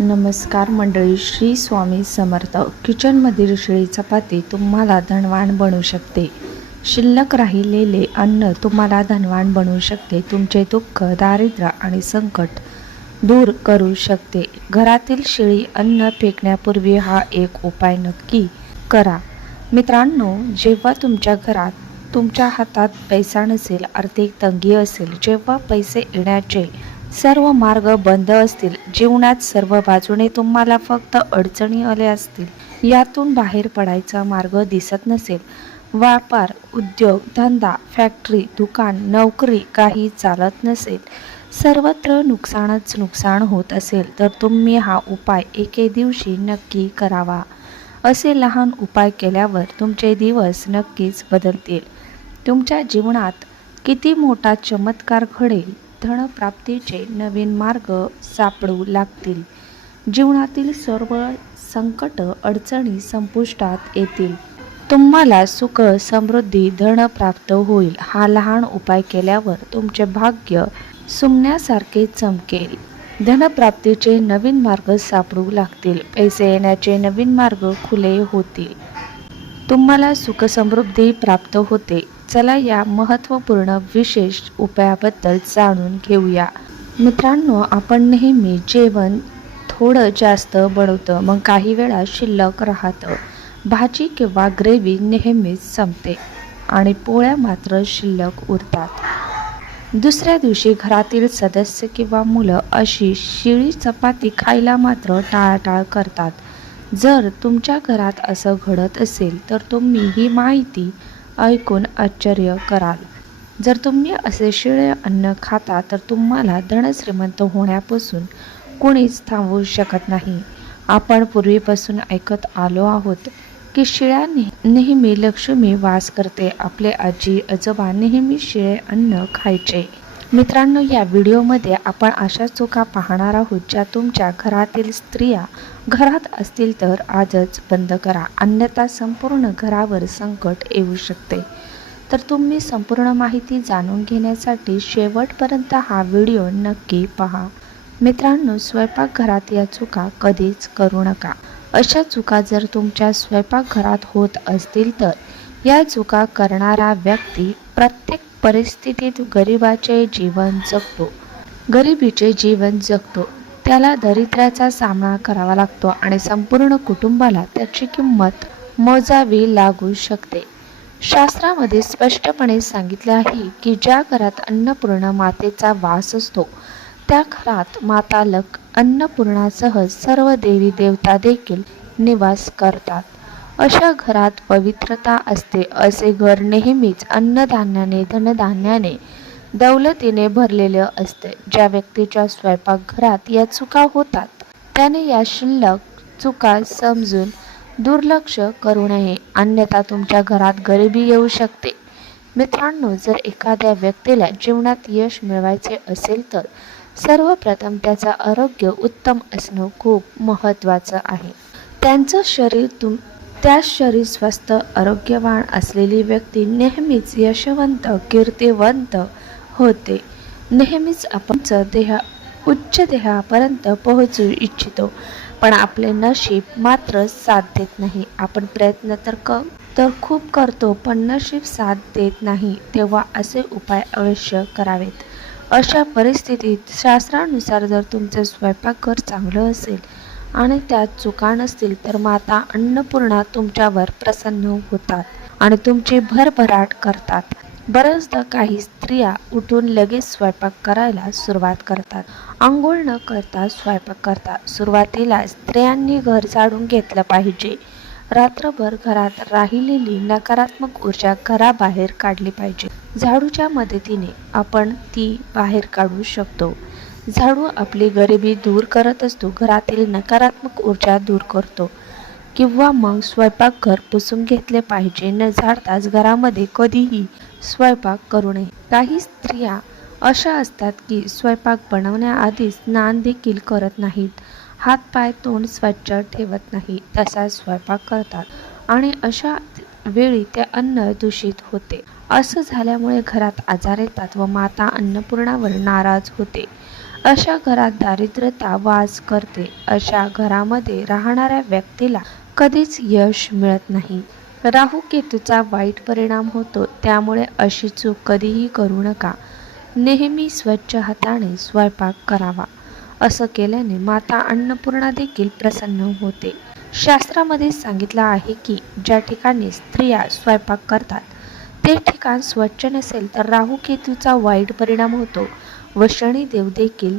नमस्कार मंडळी श्री स्वामी समर्थ. किचनमधील शिळी चपाती तुम्हाला धनवान बनवू शकते. शिल्लक राहिलेले अन्न तुम्हाला धनवान बनवू शकते. तुमचे दुःख दारिद्र्य आणि संकट दूर करू शकते. घरातील शिळी अन्न फेकण्यापूर्वी हा एक उपाय नक्की करा. मित्रांनो जेव्हा तुमच्या घरात तुमच्या हातात पैसा नसेल आर्थिक तंगी असेल जेव्हा पैसे येण्याचे सर्व मार्ग बंद असतील. जीवनात सर्व बाजूने तुम्हाला फक्त अडचणी आल्या असतील. यातून बाहेर पडायचा मार्ग दिसत नसेल. व्यापार उद्योग धंदा फॅक्टरी दुकान नोकरी काही चालत नसेल. सर्वत्र नुकसानच नुकसान होत असेल तर तुम्ही हा उपाय एके दिवशी नक्की करावा. असे लहान उपाय केल्यावर तुमचे दिवस नक्कीच बदलतील. तुमच्या जीवनात किती मोठा चमत्कार घडेल धनप्राप्तीचे नवीन मार्ग सापडू लागतील. जीवनातील सर्व संकट अडचणी संपुष्टात येतील. तुम्हाला सुख समृद्धी धन प्राप्त होईल. हा लहान उपाय केल्यावर तुमचे भाग्य सुमण्यासारखे चमकेल. धनप्राप्तीचे नवीन मार्ग सापडू लागतील. पैसे येण्याचे नवीन मार्ग खुले होतील. तुम्हाला सुख समृद्धी प्राप्त होते. चला या महत्त्वपूर्ण विशेष उपायाबद्दल जाणून घेऊया. मित्रांनो आपण नेहमी जेवण थोडं जास्त बनवतं मग काही वेळा शिल्लक राहतं. भाजी किंवा ग्रेव्ही नेहमीच संपते आणि पोळ्या मात्र शिल्लक उरतात. दुसऱ्या दिवशी घरातील सदस्य किंवा मुलं अशी शिळी चपाती खायला मात्र टाळाटाळ करतात. जर तुमच्या घरात असं घडत असेल तर तुम्ही ही माहिती ऐकून आश्चर्य कराल. जर तुम्ही असे शिळे अन्न खाता तर तुम्हाला धनश्रीमंत होण्यापासून कुणीच थांबवू शकत नाही. आपण पूर्वीपासून ऐकत आलो आहोत की शिळ्या नेह नेहमी लक्ष्मी वास करते. आपले आजी आजोबा नेहमी शिळे अन्न खायचे. मित्रांनो या व्हिडिओमध्ये आपण अशा चुका पाहणार आहोत ज्या तुमच्या घरातील स्त्रिया घरात असतील तर आजच बंद करा. अन्यथा संपूर्ण घरावर संकट येऊ शकते. तर तुम्ही संपूर्ण माहिती जाणून घेण्यासाठी शेवटपर्यंत हा व्हिडिओ नक्की पहा. मित्रांनो स्वयंपाकघरात या चुका कधीच करू नका. अशा चुका जर तुमच्या स्वयंपाकघरात होत असतील तर या चुका करणारा व्यक्ती प्रत्येक परिस्थितीत गरिबाचे जीवन जगतो. गरिबीचे जीवन जगतो. त्याला दरिद्र्याचा सामना करावा लागतो आणि संपूर्ण कुटुंबाला त्याची किंमत मोजावी लागू शकते. शास्त्रामध्ये स्पष्टपणे सांगितले आहे की ज्या घरात अन्नपूर्ण मातेचा वास असतो त्या घरात मातालक अन्नपूर्णासह सर्व देवी देवता देखील निवास करतात. अशा घरात पवित्रता असते असे घर नेहमीच अन्नधान्याने धनधान्याने दौलतीने भरलेले असते. ज्या व्यक्तीच्या स्वयंपाकघरात या चुका होतात त्याने या शिल्लक चुका समजून दुर्लक्ष करू नये. अन्यथा तुमच्या घरात गरिबी येऊ शकते. मित्रांनो जर एखाद्या व्यक्तीला जीवनात यश मिळवायचे असेल तर सर्वप्रथम त्याचं आरोग्य उत्तम असणं खूप महत्त्वाचं आहे. त्यांचं शरीर तुम त्या शरीर स्वस्थ आरोग्यवान असलेली व्यक्ती नेहमीच यशवंत कीर्तिवंत होते. नेहमीच आपणचं देह उच्च देहापर्यंत पोहोचू इच्छितो. पण आपले नशीब मात्र साथ देत नाही. आपण प्रयत्न तर क तर खूप करतो पण नशीब साथ देत नाही तेव्हा असे उपाय अवश्य करावेत. अशा परिस्थितीत शास्त्रानुसार जर तुमचं स्वयंपाकघर चांगलं असेल आणि त्यात चुका नसतील तर माता अन्नपूर्णा तुमच्यावर प्रसन्न होतात आणि तुमची भरभराट करतात. बऱ्याचदा काही स्त्रिया उठून लगेच स्वयंपाक करायला सुरुवात करतात. आंघोळ न करता स्वयंपाक करतात. सुरुवातीला स्त्रियांनी घर झाडून घेतलं पाहिजे. रात्रभर घरात राहिलेली नकारात्मक ऊर्जा घराबाहेर काढली पाहिजे. झाडूच्या मदतीने आपण ती बाहेर काढू शकतो. झाडू आपली गरिबी दूर करत असतो घरातील नकारात्मक ऊर्जा दूर करतो. किंवा मग स्वयंपाकघर पुसून घेतले पाहिजे न झाडताच घरामध्ये कधीही स्वयंपाक करू नये. काही स्त्रिया अशा असतात की स्वयंपाक बनवण्याआधी स्नान देखील करत नाहीत. हातपाय तोंड स्वच्छ ठेवत नाही तसाच स्वयंपाक करतात. आणि अशा वेळी ते अन्न दूषित होते. असं झाल्यामुळे घरात आजार येतात व माता अन्नपूर्णावर नाराज होते. अशा घरात दारिद्रता वास करते. अशा घरामध्ये राहणाऱ्या व्यक्तीला कधीच यश मिळत नाही. राहू केतूचा वाईट परिणाम होतो त्यामुळे अशी चूक कधीही करू नका. नेहमी स्वच्छ हाताने स्वयंपाक करावा. असं केल्याने माता अन्नपूर्णा देखील प्रसन्न होते. शास्त्रामध्ये सांगितलं आहे की ज्या ठिकाणी स्त्रिया स्वयंपाक करतात ते ठिकाण स्वच्छ नसेल तर राहू केतूचा वाईट परिणाम होतो. व शनिदेव देखील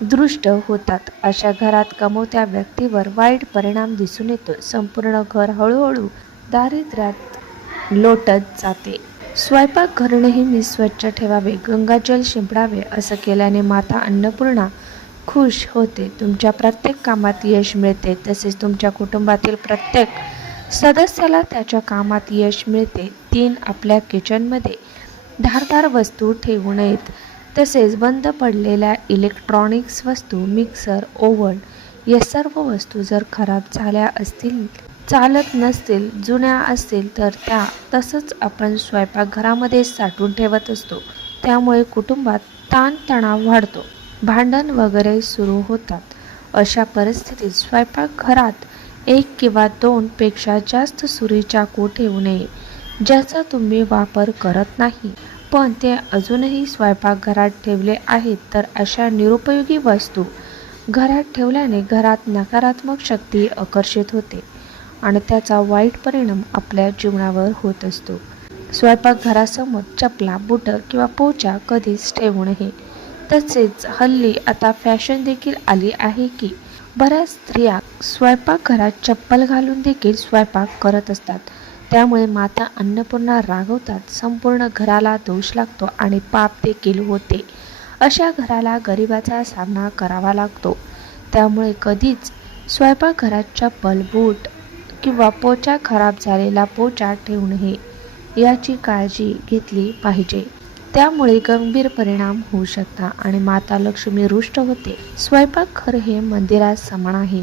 दृष्ट होतात. अशा घरात कमवत्या व्यक्तीवर वाईट परिणाम दिसून येतो. संपूर्ण घर हळूहळू दारिद्र्यात लोटत जाते. स्वयंपाक घर नेहमी स्वच्छ ठेवावे गंगाजल शिंपडावे असं केल्याने माता अन्नपूर्णा खुश होते. तुमच्या प्रत्येक कामात यश मिळते तसेच तुमच्या कुटुंबातील प्रत्येक सदस्याला त्याच्या कामात यश मिळते. तीन आपल्या किचनमध्ये धारदार वस्तू ठेवू नयेत. तसेच बंद पडलेल्या इलेक्ट्रॉनिक्स वस्तू मिक्सर ओव्हन या सर्व वस्तू जर खराब झाल्या असतील चालत नसतील जुन्या असतील तर त्या तसंच आपण स्वयंपाकघरामध्ये साठवून ठेवत असतो. त्यामुळे कुटुंबात ताणतणाव वाढतो. भांडण वगैरे सुरू होतात. अशा परिस्थितीत स्वयंपाकघरात एक किंवा दोनपेक्षा जास्त सुरी चाकू ठेवू नये ज्याचा तुम्ही वापर करत नाही. पण ते अजूनही स्वयंपाकघरात ठेवले आहेत तर अशा निरुपयोगी वस्तू घरात ठेवल्याने घरात नकारात्मक शक्ती आकर्षित होते आणि त्याचा वाईट परिणाम आपल्या जीवनावर होत असतो. स्वयंपाकघरासमोर चपला बुटं किंवा पोचा कधीच ठेवू नये तसेच हल्ली आता फॅशन देखील आली आहे की बऱ्याच स्त्रिया स्वयंपाकघरात चप्पल घालून देखील स्वयंपाक करत असतात. त्यामुळे माता अन्नपूर्णा रागवतात. संपूर्ण घराला दोष लागतो आणि पाप देखील होते. अशा घराला गरिबाचा सामना करावा लागतो. त्यामुळे कधीच स्वयंपाकघरात चप्पल बूट किंवा पोचा खराब झालेला पोचा ठेवू नये याची काळजी घेतली पाहिजे. त्यामुळे गंभीर परिणाम होऊ शकता आणि माता लक्ष्मी रुष्ट होते. स्वयंपाकघर हे मंदिरात समान आहे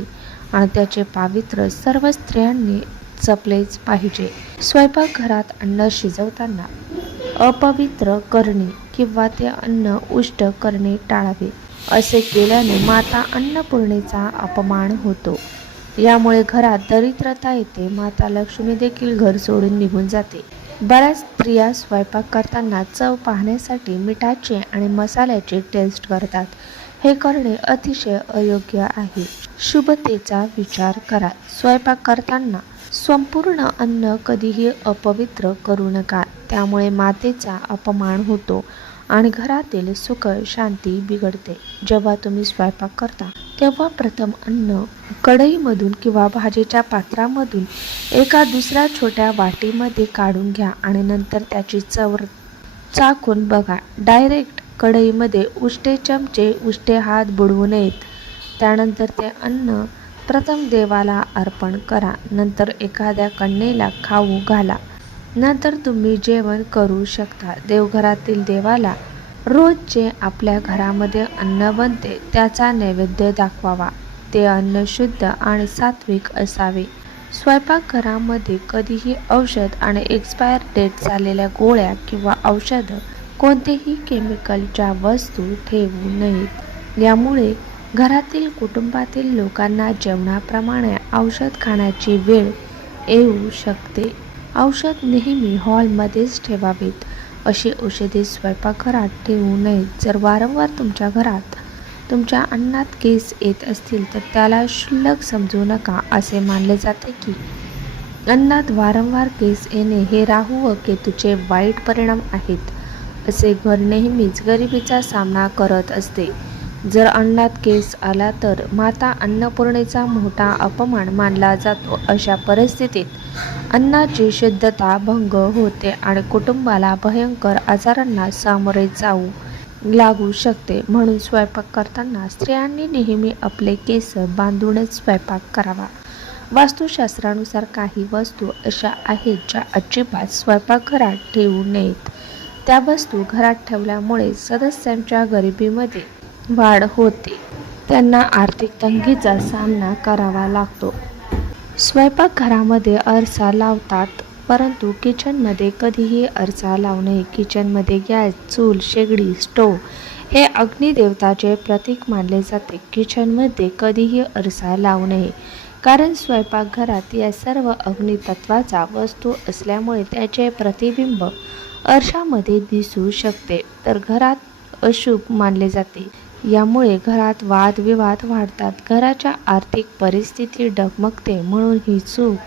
आणि त्याचे पावित्र्य सर्व स्त्रियांनी जपलेच पाहिजे. स्वयंपाकघरात अन्न शिजवताना अपवित्र करणे किंवा ते अन्न उष्ट करणे टाळावे. असे केल्याने माता अन्नपूर्णेचा अपमान होतो. यामुळे घरात दरिद्रता येते. माता लक्ष्मी देखील घर सोडून निघून जाते. बऱ्याच स्त्रिया स्वयंपाक करताना चव पाहण्यासाठी मिठाचे आणि मसाल्याचे टेस्ट करतात. हे करणे अतिशय अयोग्य आहे. शुभतेचा विचार करा. स्वयंपाक करताना संपूर्ण अन्न कधीही अपवित्र करू नका. त्यामुळे मातेचा अपमान होतो आणि घरातील सुख शांती बिघडते. जेव्हा तुम्ही स्वयंपाक करता तेव्हा प्रथम अन्न कढईमधून किंवा भाजीच्या पात्रामधून एका दुसऱ्या छोट्या वाटीमध्ये काढून घ्या आणि नंतर त्याची चव चाकून बघा. डायरेक्ट कढईमध्ये उष्टे चमचे उष्टे हात बुडवू नयेत. त्यानंतर ते अन्न प्रथम देवाला अर्पण करा नंतर एखाद्या कन्येला खाऊ घाला नंतर तुम्ही जेवण करू शकता. देवघरातील देवाला रोज जे आपल्या घरामध्ये अन्न बनते त्याचा नैवेद्य दाखवावा. ते अन्न शुद्ध आणि सात्विक असावे. स्वयंपाकघरामध्ये कधीही औषध आणि एक्सपायर डेट झालेल्या गोळ्या किंवा औषधं कोणतेही केमिकलच्या वस्तू ठेवू नयेत. यामुळे घरातील कुटुंबातील लोकांना जेवणाप्रमाणे औषध खाण्याची वेळ येऊ शकते. औषध नेहमी हॉलमध्येच ठेवावीत अशी औषधे स्वयंपाकघरात ठेवू नयेत जर वारंवार तुमच्या घरात तुमच्या अन्नात केस येत असतील तर त्याला शुल्लक समजू नका असे मानले जाते की अन्नात वारंवार केस येणे हे राहू व केतूचे वाईट परिणाम आहेत असे घर नेहमीच गरिबीचा सामना करत असते. जर अन्नात केस आला तर माता अन्नपूर्णेचा मोठा अपमान मानला जातो अशा परिस्थितीत अन्नाची शुद्धता भंग होते आणि कुटुंबाला भयंकर आजारांना सामोरे जाऊ लागू शकते. म्हणून स्वयंपाक करताना स्त्रियांनी नेहमी आपले केस बांधूनच स्वयंपाक करावा. वास्तुशास्त्रानुसार काही वस्तू अशा आहेत ज्या अजिबात स्वयंपाकघरात ठेवू नयेत. त्या वस्तू घरात ठेवल्यामुळे सदस्यांच्या गरिबीमध्ये वाढ होते. त्यांना आर्थिक तंगीचा सामना करावा लागतो. स्वयंपाकघरामध्ये आरसा लावतात परंतु किचनमध्ये कधीही आरसा लावू नये किचनमध्ये गॅस चूल शेगडी स्टोव हे अग्निदेवताचे प्रतीक मानले जाते. किचनमध्ये कधीही आरसा लावू नये कारण स्वयंपाकघरात या सर्व अग्नितत्वाचा वस्तू असल्यामुळे त्याचे प्रतिबिंब अर्शामध्ये दिसू शकते. तर घरात अशुभ मानले जाते. यामुळे घरात वादविवाद वाढतात. घराच्या आर्थिक परिस्थिती डगमगते म्हणून ही चूक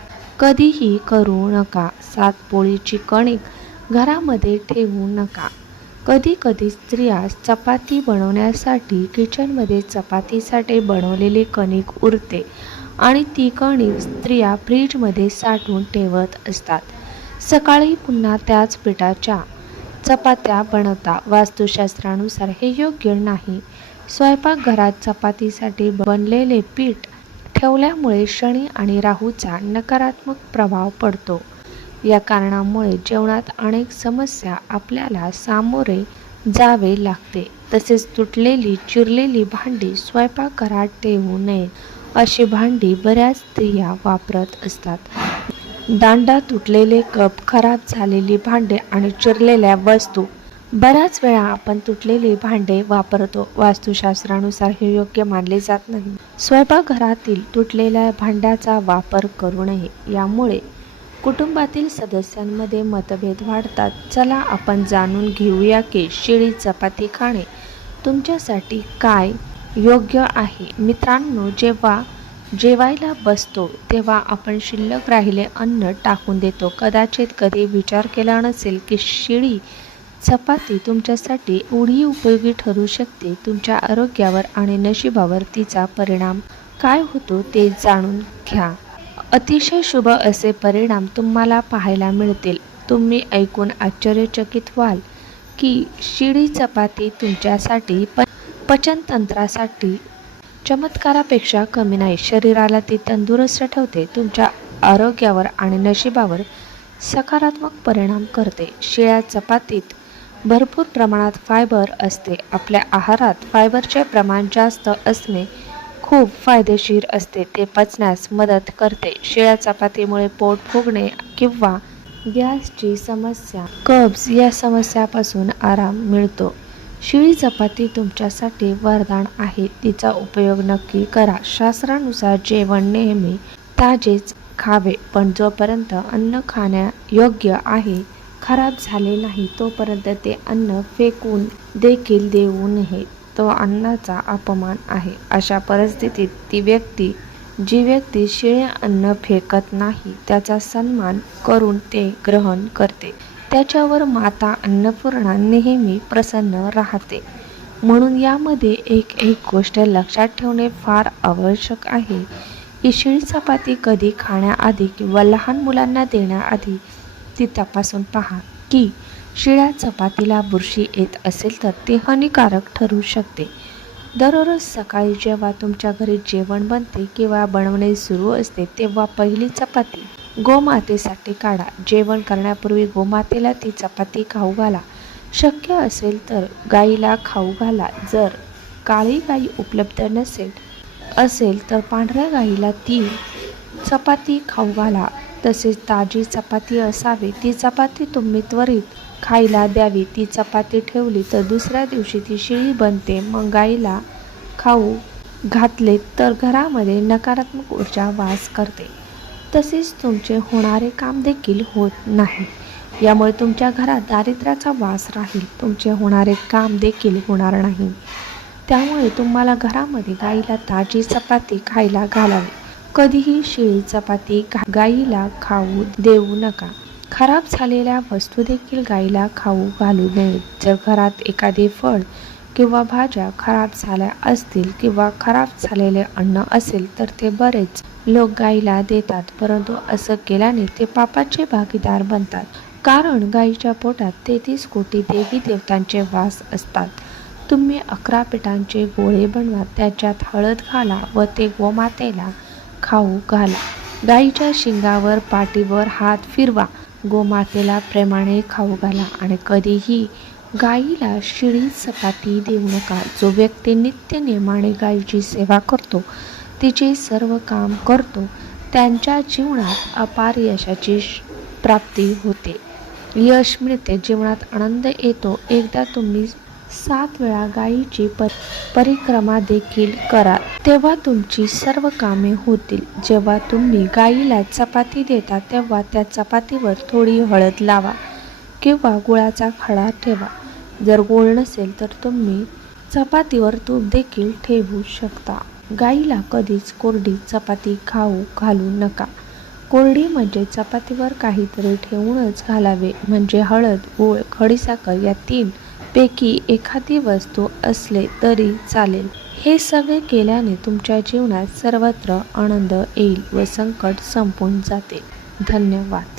कधीही करू नका. सात पोळीची कणिक घरामध्ये ठेवू नका. कधी कधी स्त्रिया चपाती बनवण्यासाठी किचनमध्ये चपातीसाठी बनवलेली कणिक उरते आणि ती कणिक स्त्रिया फ्रीजमध्ये साठवून ठेवत असतात. सकाळी पुन्हा त्याच पिठाच्या चपात्या बनवता. वास्तुशास्त्रानुसार हे योग्य नाही. स्वयंपाकघरात चपातीसाठी बनलेले पीठ ठेवल्यामुळे शनी आणि राहूचा नकारात्मक प्रभाव पडतो. या कारणामुळे जेवणात अनेक समस्या आपल्याला सामोरे जावे लागते. तसेच तुटलेली चिरलेली भांडी स्वयंपाकघरात ठेवू नये अशी भांडी बऱ्याच स्त्रिया वापरत असतात. दांडा तुटलेले कप खराब झालेली भांडे आणि चिरलेल्या वस्तू बऱ्याच वेळा आपण तुटलेली भांडे वापरतो. वास्तुशास्त्रानुसार हे योग्य मानले जात नाही. स्वयंपाकघरातील तुटलेल्या भांड्याचा वापर करू नये. यामुळे कुटुंबातील सदस्यांमध्ये मतभेद वाढतात. चला आपण जाणून घेऊया की शिळी चपाती खाणे तुमच्यासाठी काय योग्य आहे. मित्रांनो जेव्हा जेवायला बसतो तेव्हा आपण शिल्लक राहिले अन्न टाकून देतो. कदाचित कधी विचार केला नसेल की शिळी चपाती तुमच्यासाठी एवढी उपयोगी ठरू शकते. तुमच्या आरोग्यावर आणि नशिबावर तिचा परिणाम काय होतो ते जाणून घ्या. अतिशय शुभ असे परिणाम तुम्हाला पाहायला मिळतील. तुम्ही ऐकून आश्चर्यचकित व्हाल की शिळी चपाती तुमच्यासाठी प पचनतंत्रासाठी चमत्कारापेक्षा कमी नाही. शरीराला ती तंदुरुस्त ठेवते. तुमच्या आरोग्यावर आणि नशिबावर सकारात्मक परिणाम करते. शिळ्या चपातीत भरपूर प्रमाणात फायबर असते. आपल्या आहारात फायबरचे प्रमाण जास्त असणे खूप फायदेशीर असते. ते पचण्यास मदत करते. शिळ्या चपातीमुळे पोट फुगणे किंवा गॅसची समस्या कब्ज या समस्यापासून आराम मिळतो. शिळी चपाती तुमच्यासाठी वरदान आहे. तिचा उपयोग नक्की करा. शास्त्रानुसार जेवण नेहमी ताजेच खावे पण जोपर्यंत अन्न खाण्यायोग्य आहे खराब झाले नाही तोपर्यंत ते अन्न फेकून देखील देऊ नये. तो अन्नाचा अपमान आहे. अशा परिस्थितीत ती व्यक्ती जी व्यक्ती शिळे अन्न फेकत नाही त्याचा सन्मान करून ते ग्रहण करते. त्याच्यावर माता अन्नपूर्णा नेहमी प्रसन्न राहते. म्हणून यामध्ये एक एक गोष्ट लक्षात ठेवणे फार आवश्यक आहे. की शिळी चपाती कधी खाण्याआधी किंवा लहान मुलांना देण्याआधी ती तपासून पहा की शिळ्या चपातीला बुरशी येत असेल तर ते हानिकारक ठरू शकते. दररोज सकाळी जेव्हा तुमच्या घरी जेवण बनते किंवा बनवणे सुरू असते तेव्हा पहिली चपाती गोमातेसाठी काढा. जेवण करण्यापूर्वी गोमातेला ती चपाती खाऊ घाला. शक्य असेल तर गाईला खाऊ घाला. जर काळी गाई उपलब्ध नसेल असेल तर पांढऱ्या गाईला ती चपाती खाऊ घाला. तसेच ताजी चपाती असावी. ती चपाती तुम्ही त्वरित खायला द्यावी. ती चपाती ठेवली तर दुसऱ्या दिवशी ती शिळी बनते. मग गाईला खाऊ घातले तर घरामध्ये नकारात्मक ऊर्जा वास करते. तसेच तुमचे होणारे काम देखील होत नाही. यामुळे तुमच्या घरात दारिद्र्याचा वास राहील. तुमचे होणारे काम देखील होणार नाही. त्यामुळे तुम्हाला घरामध्ये गाईला ताजी चपाती खायला घालावी. कधीही शिळी चपाती गा- गाईला खाऊ देऊ नका. खराब झालेल्या वस्तू देखील गाईला खाऊ घालू नयेत जर घरात एखादे फळ किंवा भाज्या खराब झाल्या असतील किंवा खराब झालेले अन्न असेल तर ते बरेच लोक गाईला देतात परंतु असं केल्याने ते पापाचे भागीदार बनतात. कारण गाईच्या पोटात तेहतीस कोटी देवी देवतांचे वास असतात. तुम्ही अकरा पिठांचे गोळे बनवा त्याच्यात हळद घाला व ते गोमातेला खाऊ घाला. गाईच्या शिंगावर पाठीवर हात फिरवा. गोमातेला प्रेमाने खाऊ घाला आणि कधीही गाईला शिळी चपाती देऊ नका. जो व्यक्ती नित्य नेमाने गाईची सेवा करतो तिचे सर्व काम करतो त्यांच्या जीवनात अपार यशाची श- प्राप्ती होते. यश मिळते जीवनात आनंद येतो. एकदा तुम्ही सात वेळा गायीची पर परिक्रमा देखील करा. तेव्हा तुमची सर्व कामे होतील. जेव्हा तुम्ही गायीला चपाती देता तेव्हा त्या चपातीवर थोडी हळद लावा किंवा गुळाचा खडा ठेवा. जर गोळ नसेल तर तुम्ही चपातीवर तूप देखील ठेवू शकता. गाईला कधीच कोरडी चपाती खाऊ घालू नका. कोरडी म्हणजे चपातीवर काहीतरी ठेवूनच घालावे. म्हणजे हळद गूळ खडीसाखर या तीन पैकी एखादी वस्तू असले तरी चालेल. हे सगळे केल्याने तुमच्या जीवनात सर्वत्र आनंद येईल व संकट संपून जाते. धन्यवाद.